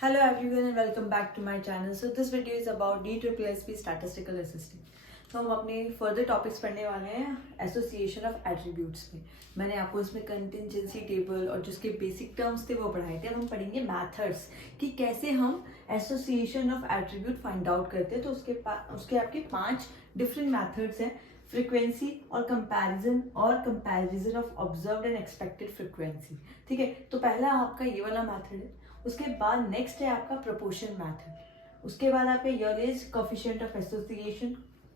Hello everyone and welcome back to my channel. So this video is about DSSP Statistical Assistant. तो हम अपने further topics पढ़ने वाले हैं एसोसिएशन ऑफ एट्रीब्यूट्स में। मैंने आपको इसमें कंटिजेंसी टेबल और जिसके बेसिक टर्म्स थे वो पढ़ाए थे। अब हम पढ़ेंगे मैथड्स कि कैसे हम association of attribute find out करते हैं। तो उसके आपके 5 डिफरेंट मैथड्स हैं, फ्रीक्वेंसी और comparison of observed and expected frequency. ठीक है, तो पहला आपका ये वाला मैथड है। उसके बाद नेक्स्ट है आपका प्रोपोर्शन मैथड। उसके बाद आपका Yule's coefficient of association,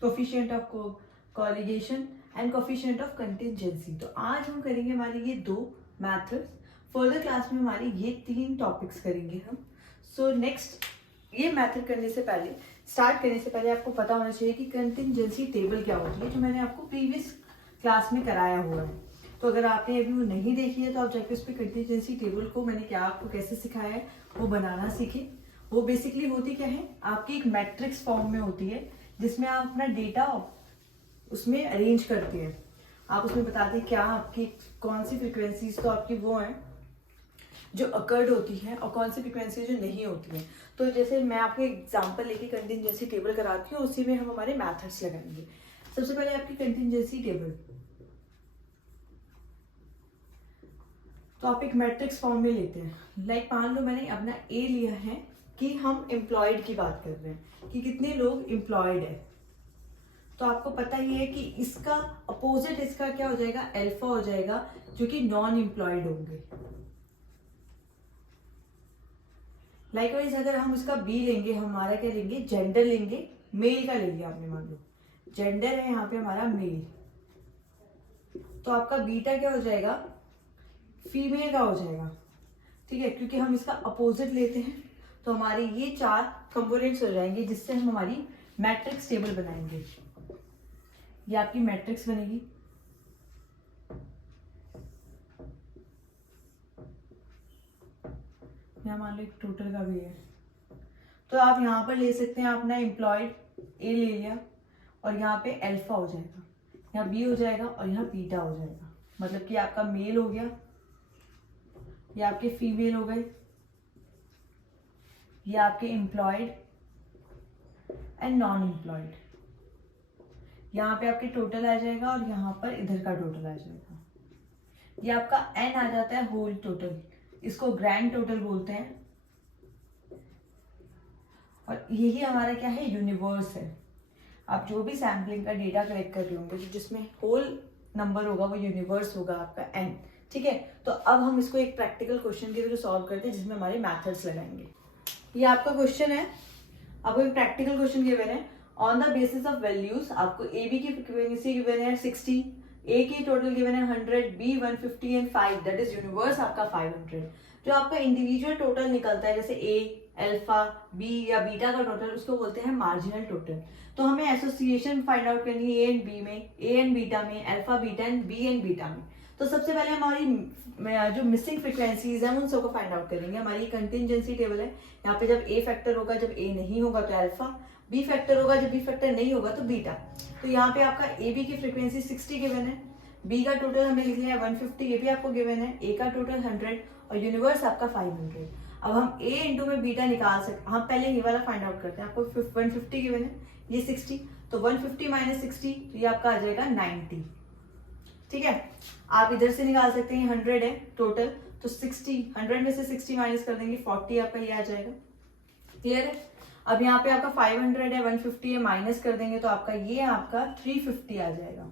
coefficient of colligation and coefficient of contingency. तो आज हम करेंगे हमारे ये 2 मैथड्स। फर्दर क्लास में हमारी ये 3 टॉपिक्स करेंगे हम। सो नेक्स्ट ये मैथड करने से पहले, स्टार्ट करने से पहले आपको पता होना चाहिए कि कंटिजेंसी टेबल क्या होती है, जो मैंने आपको प्रीवियस क्लास में कराया हुआ है। तो अगर आपने अभी वो नहीं देखी है तो आप जाके उस पर कंटिजेंसी टेबल को मैंने क्या आपको कैसे सिखाया है वो बनाना सीखें। वो बेसिकली होती क्या है, आपकी एक मैट्रिक्स फॉर्म में होती है जिसमें आप अपना डेटा उसमें अरेंज करते हैं। आप उसमें बताते हैं क्या आपकी कौन सी फ्रिक्वेंसीज तो आपकी वो हैं जो अकर्ड होती हैं और कौन सी फ्रिक्वेंसी जो नहीं होती हैं। तो जैसे मैं आपको एग्जांपल लेके कंटिजेंसी टेबल कराती हूँ, उसी में हम हमारे मैथड्स लगाएंगे। सबसे पहले आपकी कंटिजेंसी टेबल, तो आप एक मैट्रिक्स फॉर्म में लेते हैं। लाइक मान लो मैंने अपना ए लिया है कि हम एम्प्लॉयड की बात कर रहे हैं कि कितने लोग एम्प्लॉयड है। तो आपको पता ही है कि इसका अपोजिट इसका क्या हो जाएगा, अल्फा हो जाएगा, जो कि नॉन एम्प्लॉयड होंगे। लाइकवाइज अगर हम इसका बी लेंगे, हमारा क्या लेंगे, जेंडर लेंगे, मेल का ले लिया आपने, मान लो जेंडर है यहाँ पे हमारा मेल, तो आपका बीटा क्या हो जाएगा, फीमेल का हो जाएगा। ठीक है, क्योंकि हम इसका अपोजिट लेते हैं तो हमारे ये 4 कंपोनेंट्स हो जाएंगे जिससे हम हमारी मैट्रिक्स टेबल बनाएंगे। ये आपकी मैट्रिक्स बनेगी। यहाँ मान लो एक टोटल का भी है, तो आप यहाँ पर ले सकते हैं अपना एम्प्लॉयड ए ले लिया और यहाँ पे अल्फा हो जाएगा, यहाँ बी हो जाएगा और यहाँ बीटा हो जाएगा। मतलब कि आपका मेल हो गया, ये आपके फीमेल हो गए, ये आपके एम्प्लॉयड एंड नॉन एम्प्लॉयड। यहाँ पे आपके टोटल आ जाएगा और यहाँ पर इधर का टोटल आ जाएगा। ये आपका एन आ जाता है होल टोटल, इसको ग्रैंड टोटल बोलते हैं। और यही हमारा क्या है, यूनिवर्स है। आप जो भी सैम्पलिंग का डेटा कलेक्ट कर रहे होंगे तो जिसमें होल नंबर होगा वो यूनिवर्स होगा आपका एन। ठीक है, तो अब हम इसको एक प्रैक्टिकल क्वेश्चन के थ्रू सॉल्व करते हैं जिसमें हमारे मैथड्स लगाएंगे। ये आपका क्वेश्चन है, आपको एक प्रैक्टिकल क्वेश्चन गिवन है। On the basis of values आपको ए बी की फ्रीक्वेंसी गिवन है 60, ए की टोटल गिवन है 100, B 150 and 5, that is universe आपका 500। जो आपका इंडिविजुअल टोटल निकलता है जैसे ए, अल्फा, बी या बीटा का टोटल, उसको बोलते हैं मार्जिनल टोटल। तो हमें एसोसिएशन फाइंड आउट करनी है ए एंड बी में, ए एंड बीटा में, alpha beta and B and beta में। तो सबसे पहले हमारी जो मिसिंग फ्रिक्वेंसीज हैं उन सबको फाइंड आउट करेंगे। हमारी कंटिजेंसी टेबल है, यहाँ पे जब ए फैक्टर होगा, जब ए नहीं होगा तो अल्फा, बी फैक्टर होगा, जब बी फैक्टर नहीं होगा तो बीटा। तो यहाँ पे आपका ए बी की फ्रिक्वेंसी 60 गिवन है, बी का टोटल हमें लिख लिया है 150, ये भी आपको गिवन है, ए का टोटल 100 और यूनिवर्स आपका 500। अब हम ए इंटू में बीटा निकाल सकते, हम पहले ये वाला फाइंड आउट करते हैं। आपको 150 गिवन है, ये 60, तो 150 माइनस 60 तो ये आपका आ जाएगा 90। ठीक है, आप इधर से निकाल सकते हैं, 100 है टोटल, तो 60, 100 में से 60 माइनस कर देंगे, 40 आपका ये आ जाएगा। क्लियर है। अब यहाँ पे आपका 500 है, 150 है, माइनस कर देंगे तो आपका ये आपका 350 आ जाएगा।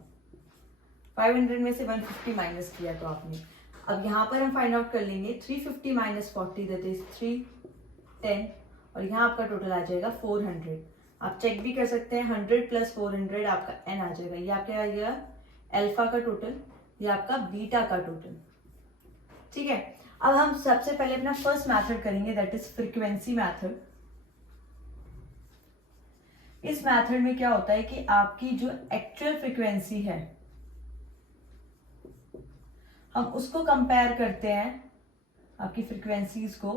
500 में से 150 माइनस किया तो आपने, अब यहाँ पर हम फाइंड आउट कर लेंगे 350 माइनस 40 दैट इज 310 और यहाँ आपका टोटल आ जाएगा 400। आप चेक भी कर सकते हैं, 100 प्लस 400 आपका एन आ जाएगा। ये आपका आ गया अल्फा का टोटल, ये आपका बीटा का टोटल। ठीक है, अब हम सबसे पहले अपना फर्स्ट मैथड करेंगे दैट इज फ्रीक्वेंसी मैथड। इस मैथड में क्या होता है कि आपकी जो एक्चुअल फ्रीक्वेंसी है हम उसको कंपेयर करते हैं, आपकी फ्रीक्वेंसीज को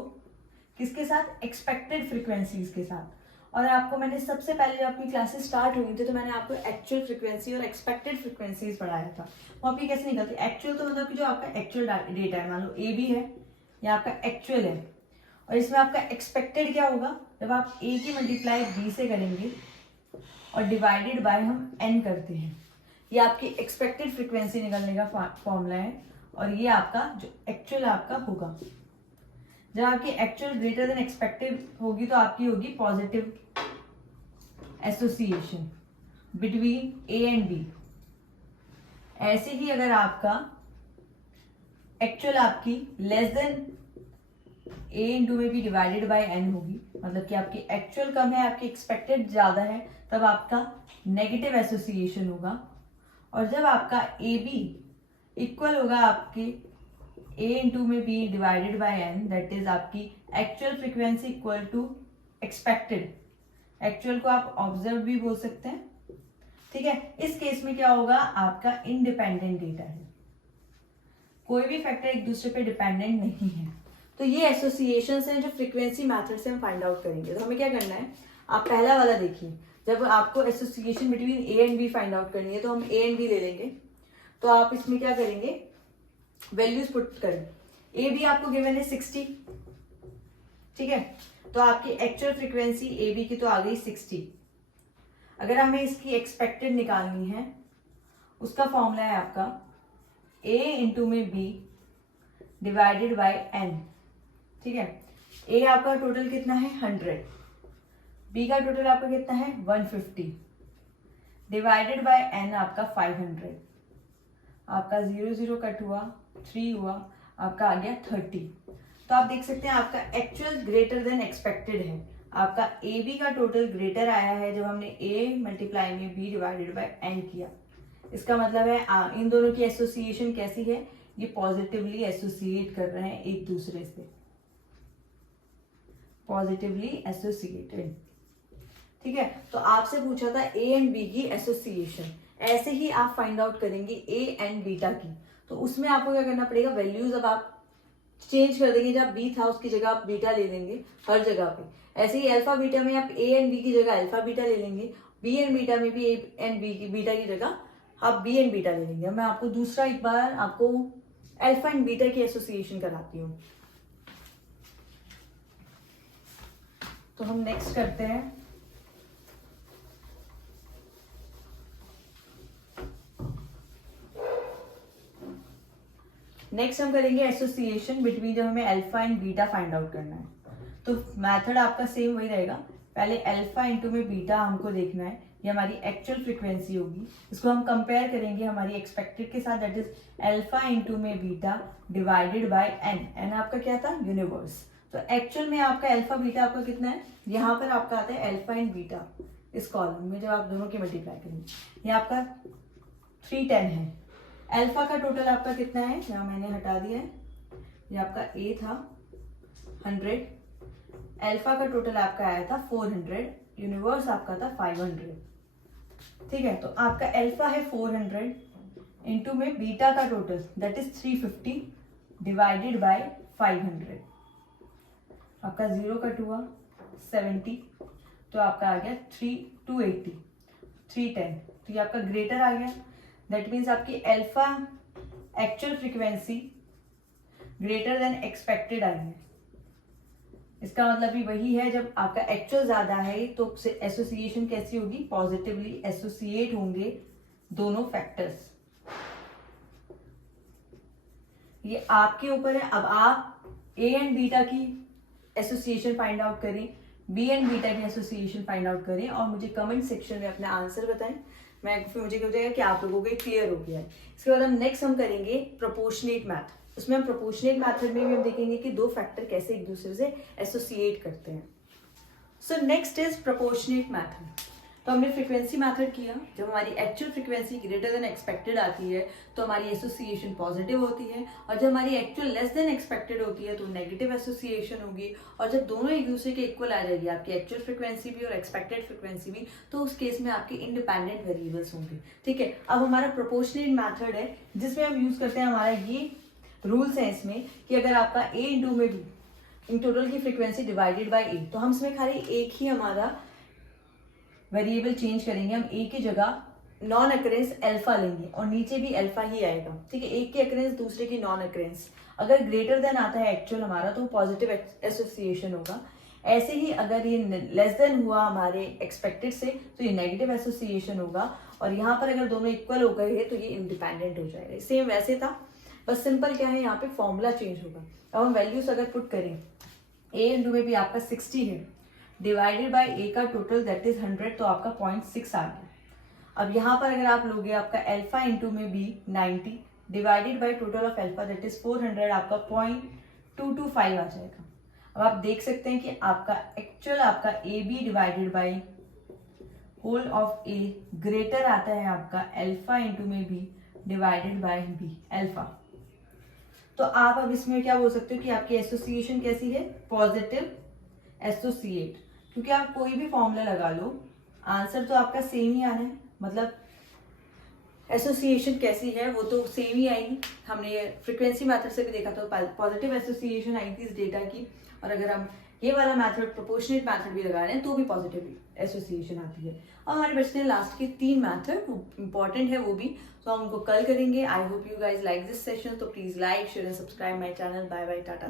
किसके साथ, एक्सपेक्टेड फ्रीक्वेंसीज के साथ। और आपको मैंने सबसे पहले जब आपकी क्लासेस स्टार्ट हुई थी तो मैंने आपको एक्चुअल फ्रीक्वेंसी और एक्सपेक्टेड फ्रीक्वेंसीज पढ़ाया था। वो आपकी कैसे निकलती है, एक्चुअल तो मतलब कि जो आपका एक्चुअल डेटा है, मान लो ए बी है, ये आपका एक्चुअल है, और इसमें आपका एक्सपेक्टेड क्या होगा, जब आप ए की मल्टीप्लाई बी से करेंगे और डिवाइडेड बाय हम एन करते हैं, ये आपकी एक्सपेक्टेड फ्रीक्वेंसी निकलने का फॉर्मूला है। और ये आपका जो एक्चुअल आपका होगा, जब आपकी एक्चुअल ग्रेटर देन एक्सपेक्टेड होगी तो आपकी होगी positive association between A and B. ऐसे ही अगर आपका एक्चुअल आपकी लेस देन ए इंटू में बी डिवाइडेड बाय एन होगी, मतलब कि आपकी एक्चुअल कम है, आपकी एक्सपेक्टेड ज्यादा है, तब आपका नेगेटिव एसोसिएशन होगा। और जब आपका ए बी इक्वल होगा आपके ए इंटू में B divided by N, that is आपकी actual frequency equal to expected. Actual को आप ऑब्जर्व भी बोल सकते हैं, ठीक है। इस केस में क्या होगा, आपका इंडिपेंडेंट डेटा है, कोई भी फैक्टर एक दूसरे पे डिपेंडेंट नहीं है। तो ये एसोसिएशंस हैं जो फ्रीक्वेंसी मेथड से हम फाइंड आउट करेंगे। तो हमें क्या करना है, आप पहला वाला देखिए, जब आपको association between A and B find out करनी है तो हम ए एंड बी ले लेंगे। तो आप इसमें क्या करेंगे, वैल्यूज पुट करें। ए बी आपको गिवन है 60, ठीक है, तो आपकी एक्चुअल फ्रीक्वेंसी ए बी की तो आ गई 60। अगर हमें इसकी एक्सपेक्टेड निकालनी है, उसका फॉर्मूला है आपका ए इंटू में बी डिवाइडेड बाय एन, ठीक है। ए आपका टोटल कितना है 100, बी का टोटल आपका कितना है 150 डिवाइडेड बाय एन आपका 500। आपका 0 0 कट हुआ, 3 हुआ, आपका आ गया 30। तो आप देख सकते हैं आपका एक्चुअल ग्रेटर देन एक्सपेक्टेड है। आपका ए बी का टोटल ग्रेटर आया है जब हमने ए मल्टीप्लाई में बी डिवाइडेड बाय एन किया। इसका मतलब है इन दोनों की एसोसिएशन कैसी है, ये पॉजिटिवली एसोसिएट कर रहे हैं एक दूसरे से, पॉजिटिवली एसोसिएटेड, ठीक है। तो आपसे पूछा था ए एंड बी की एसोसिएशन, ऐसे ही आप फाइंड आउट करेंगे ए एंड बीटा की। तो उसमें आपको क्या करना पड़ेगा, वैल्यूज अब आप चेंज कर देंगे, जब बी था उसकी जगह आप बीटा ले लेंगे हर जगह पे। ऐसे ही अल्फा बीटा में आप ए एंड बी की जगह अल्फा बीटा ले लेंगे, बी एंड बीटा में भी ए एंड बी की बीटा की जगह आप बी एंड बीटा ले लेंगे। मैं आपको दूसरा एक बार आपको अल्फा एंड बीटा की एसोसिएशन कराती हूँ। तो हम नेक्स्ट करते हैं, नेक्स्ट हम करेंगे एसोसिएशन बिटवीन, जब हमें alpha and beta find out करना है। तो मेथड आपका सेम वही रहेगा, पहले अल्फा इंटू में बीटा हमको देखना है, ये हमारी एक्चुअल फ्रीक्वेंसी होगी। इसको हम कंपेयर करेंगे हमारी एक्सपेक्टेड के साथ, दैट इज अल्फा इंटू में beta divided by N. N आपका क्या था, यूनिवर्स। तो एक्चुअल में आपका अल्फा बीटा आपका कितना है, यहाँ पर आपका आता है अल्फा एंड बीटा, इस कॉलम में जब आप दोनों की मल्टीप्लाई करेंगे, ये आपका 310 है। अल्फा का टोटल आपका कितना है, यहाँ मैंने हटा दिया है, ये आपका ए था 100, अल्फा का टोटल आपका आया था 400, यूनिवर्स आपका था 500, ठीक है। तो आपका अल्फा है 400 इंटू में बीटा का total that is 350 divided by 500। आपका 0 कट हुआ 70, तो आपका आ गया 280 310। तो ये आपका ग्रेटर आ गया, दैट मीन्स आपकी alpha actual frequency greater than expected आई है। इसका मतलब भी वही है, जब आपका एक्चुअल ज्यादा है तो एसोसिएशन कैसी होगी, पॉजिटिवली एसोसिएट होंगे दोनों फैक्टर्स। ये आपके ऊपर है, अब आप ए एंड बीटा की एसोसिएशन फाइंड आउट करें, बी एंड बीटा की एसोसिएशन फाइंड आउट करें और मुझे कमेंट सेक्शन में अपना आंसर बताएं। मैं फिर मुझे क्या हो जाएगा कि आप लोगों को क्लियर हो गया है। इसके बाद हम नेक्स्ट हम करेंगे प्रोपोर्शनेट मैथ। उसमें हम प्रोपोर्शनेट मैथड में भी हम देखेंगे कि दो फैक्टर कैसे एक दूसरे से एसोसिएट करते हैं। So next is proportionate method. तो हमने फ्रीक्वेंसी मैथड किया, जब हमारी actual frequency greater than expected आती है तो हमारी एसोसिएशन पॉजिटिव होती है, और जब हमारी एक्चुअल लेस देन एक्सपेक्टेड होती है तो नेगेटिव एसोसिएशन होगी। और जब दोनों एक दूसरे के इक्वल आ जाएगी, आपकी एक्चुअल फ्रीक्वेंसी भी और एक्सपेक्टेड फ्रीक्वेंसी भी, तो उस केस में आपके इंडिपेंडेंट वेरिएबल्स होंगे, ठीक है। अब हमारा प्रोपोर्शनेट मैथड है जिसमें हम यूज करते हैं, हमारा ये रूल्स है इसमें कि अगर आपका ए इंटू में बी इन टोटल की फ्रीक्वेंसी डिवाइडेड बाई ए, तो हम इसमें खाली एक ही हमारा वेरिएबल चेंज करेंगे, हम ए की जगह नॉन अकरेंस अल्फा लेंगे और नीचे भी अल्फा ही आएगा, ठीक है। एक की अकरेंस दूसरे की नॉन अकरेंस, अगर ग्रेटर देन आता है एक्चुअल हमारा तो पॉजिटिव एसोसिएशन होगा। ऐसे ही अगर ये लेस देन हुआ हमारे एक्सपेक्टेड से तो ये नेगेटिव एसोसिएशन होगा, और यहाँ पर अगर दोनों इक्वल हो गए तो ये इंडिपेंडेंट हो जाएगा। सेम वैसे था, बस सिंपल क्या है यहाँ पे फॉर्मूला चेंज होगा। अब हम वैल्यूज अगर पुट करें, ए इंटू में भी आपका 60 है, डिवाइडेड बाय ए का टोटल दैट इज 100, तो आपका 0.6 आ गया। अब यहाँ पर अगर आप लोगे आपका अल्फा इंटू में B 90 divided by total of alpha that is 400, आपका 0.225 आ जाएगा। अब आप देख सकते हैं कि आपका एक्चुअल आपका A B divided by whole of A greater आता है आपका अल्फा इंटू में B divided by B alpha. तो आप अब इसमें क्या बोल सकते हो कि आपकी एसोसिएशन कैसी है, पॉजिटिव एसोसिएट, क्योंकि आप कोई भी फॉर्मूला लगा लो आंसर तो आपका सेम ही आना है, मतलब एसोसिएशन कैसी है वो तो सेम ही आएगी। हमने ये फ्रीक्वेंसी मेथड से भी देखा था, पॉजिटिव एसोसिएशन आई थी इस डेटा की, और अगर हम ये वाला मेथड प्रोपोर्शनेट मेथड भी लगा रहे हैं तो भी पॉजिटिव एसोसिएशन आती है। अब हमारे बचते हैं लास्ट के 3 मेथड, इंपॉर्टेंट है वो भी, तो हम उनको कल करेंगे। I hope you guys like this session, तो please like share and subscribe my channel. Bye bye, Tata.